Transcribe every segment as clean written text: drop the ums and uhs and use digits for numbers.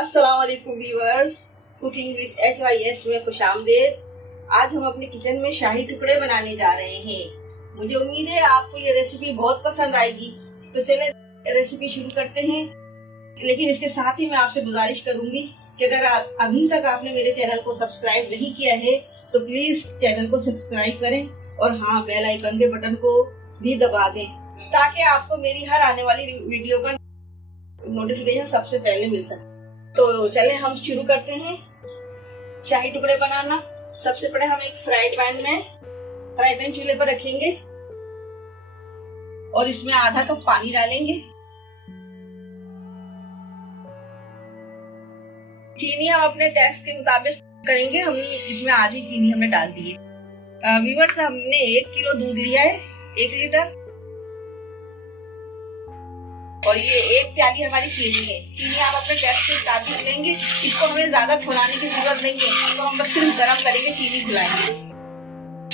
अस्सलाम वालेकुम viewers, cooking with HYS में खुशामदीद। आज हम अपने किचन में शाही टुकड़े बनाने जा रहे हैं। मुझे उम्मीद है आपको ये रेसिपी बहुत पसंद आएगी। तो चले रेसिपी शुरू करते हैं। लेकिन इसके साथ ही मैं आपसे गुजारिश करूंगी कि अगर अभी तक आपने मेरे चैनल को सब्सक्राइब नहीं किया है तो प्लीज चैनल को सब्सक्राइब करें और हाँ, बेल आइकन के बटन को भी दबा दें ताकि आपको मेरी हर आने वाली वीडियो का नोटिफिकेशन सबसे पहले मिल सके। तो चले हम शुरू करते हैं शाही टुकड़े बनाना। सबसे पहले हम एक फ्राई पैन चूल्हे पर रखेंगे और इसमें आधा कप पानी डालेंगे। चीनी हम अपने टेस्ट के मुताबिक करेंगे। हम इसमें आधी चीनी हमने डाल दी है। व्यूअर्स, हमने 1 किलो दूध लिया है, 1 लीटर, और ये 1 प्याली हमारी चीनी है। चीनी आप अपने टेस्ट के मुताबिक लेंगे। इसको हमें ज्यादा खुलाने की जरूरत नहीं है, तो हम बस सिर्फ गर्म करेंगे, चीनी खुलाएंगे।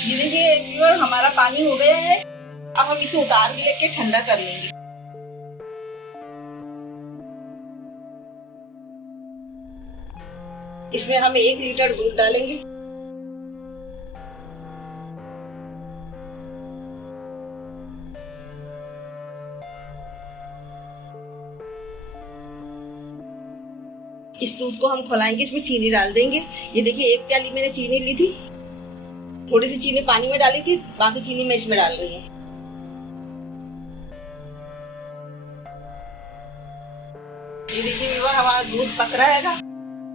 ये देखिए व्यूअर, हमारा पानी हो गया है। अब हम इसे उतार के लेके ठंडा कर लेंगे। इसमें हम 1 लीटर दूध डालेंगे। इस दूध को हम खौलाएंगे, इसमें चीनी डाल देंगे। ये देखिए 1 प्याली मैंने चीनी ली थी, थोड़ी सी चीनी पानी में डाली थी, बाकी चीनी मैं इसमें डाल रही हूँ। ये देखिए व्यूअर, हमारा दूध पक रहा है।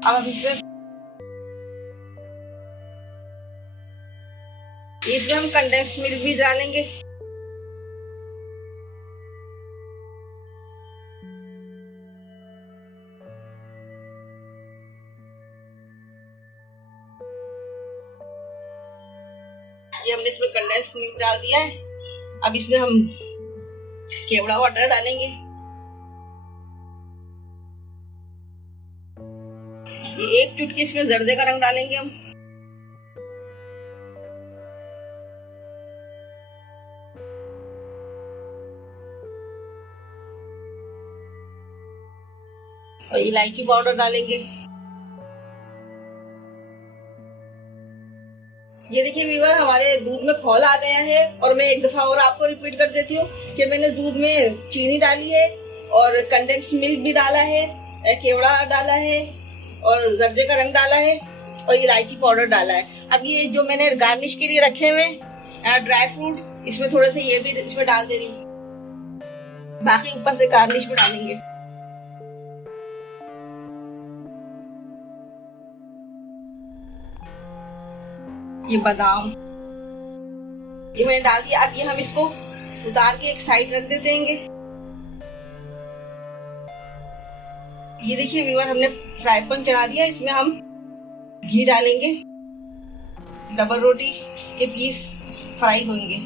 अब हम इसमें हम कंडेंस मिल्क भी डालेंगे। ये हमने इसमें कंडेंस मिल्क डाल दिया है। अब इसमें हम केवड़ा वाटर डालेंगे। ये 1 चुटकी इसमें जर्दे का रंग डालेंगे हम। और इलायची पाउडर डालेंगे। ये देखिए व्यूअर, हमारे दूध में खौल आ गया है। और मैं एक दफा और आपको रिपीट कर देती हूँ कि मैंने दूध में चीनी डाली है और कंडेंस मिल्क भी डाला है, केवड़ा डाला है और जर्दे का रंग डाला है और इलायची पाउडर डाला है। अब ये जो मैंने गार्निश के लिए रखे हुए ड्राई फ्रूट, इसमें थोड़े से ये भी इसमें डाल दे रही हूँ। बाकी ऊपर से गार्निश भी डालेंगे। ये बादाम ये मैंने डाल दिया। अब ये हम इसको उतार के एक साइड रख देंगे। ये देखिए व्यूअर, हमने फ्राई पैन चढ़ा दिया। इसमें हम घी डालेंगे। डबल रोटी के पीस फ्राई होंगे।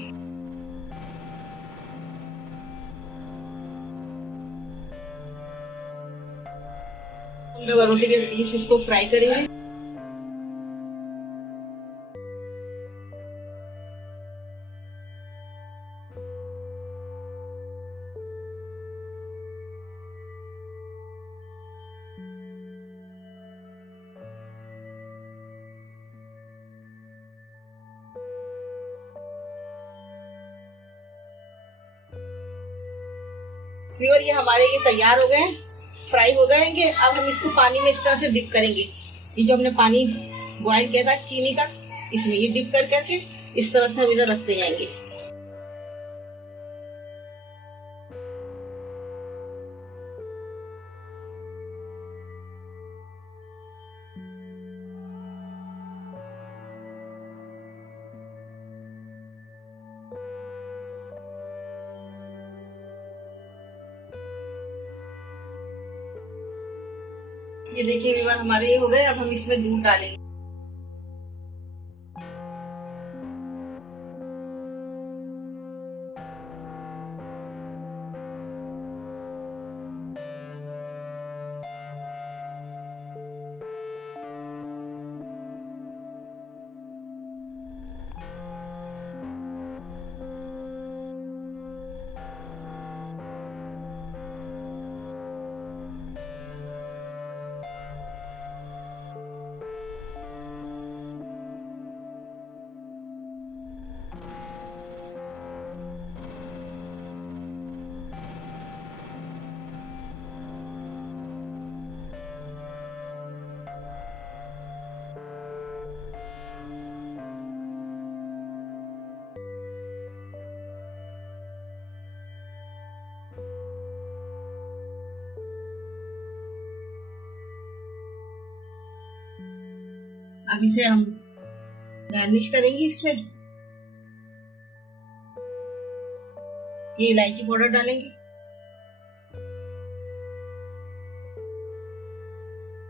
डबल रोटी के पीस इसको फ्राई करेंगे। व्यूअर, ये हमारे ये तैयार हो गए, फ्राई हो गए हैं। अब हम इसको पानी में इस तरह से डिप करेंगे। ये जो हमने पानी बॉयल किया था चीनी का, इसमें ये डिप कर करके इस तरह से हम इधर रखते जाएंगे। ये देखिए व्यूअर, हमारे ये हो गए। अब हम इसमें दूध डालेंगे। अब इसे हम गार्निश करेंगे इससे। ये इलायची पाउडर डालेंगे,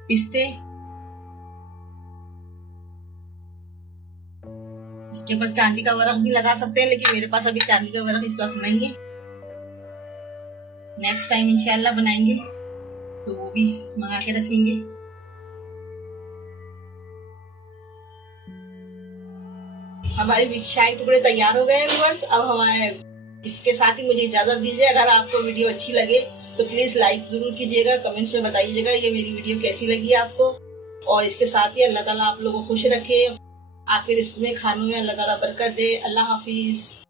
पिस्ते, इसके ऊपर चांदी का वर्क भी लगा सकते हैं, लेकिन मेरे पास अभी चांदी का वर्क इस वक्त नहीं है। नेक्स्ट टाइम इंशाल्लाह बनाएंगे तो वो भी मंगा के रखेंगे। हमारे शाही टुकड़े तैयार हो गए हैं व्यूअर्स। अब हमारे इसके साथ ही मुझे इजाजत दीजिए। अगर आपको वीडियो अच्छी लगे तो प्लीज लाइक जरूर कीजिएगा, कमेंट्स में बताइएगा ये मेरी वीडियो कैसी लगी आपको। और इसके साथ ही अल्लाह ताला आप लोगों को खुश रखे, आपके रिस्क में खानों में अल्लाह ताला बरकत दे। अल्लाह हाफिज।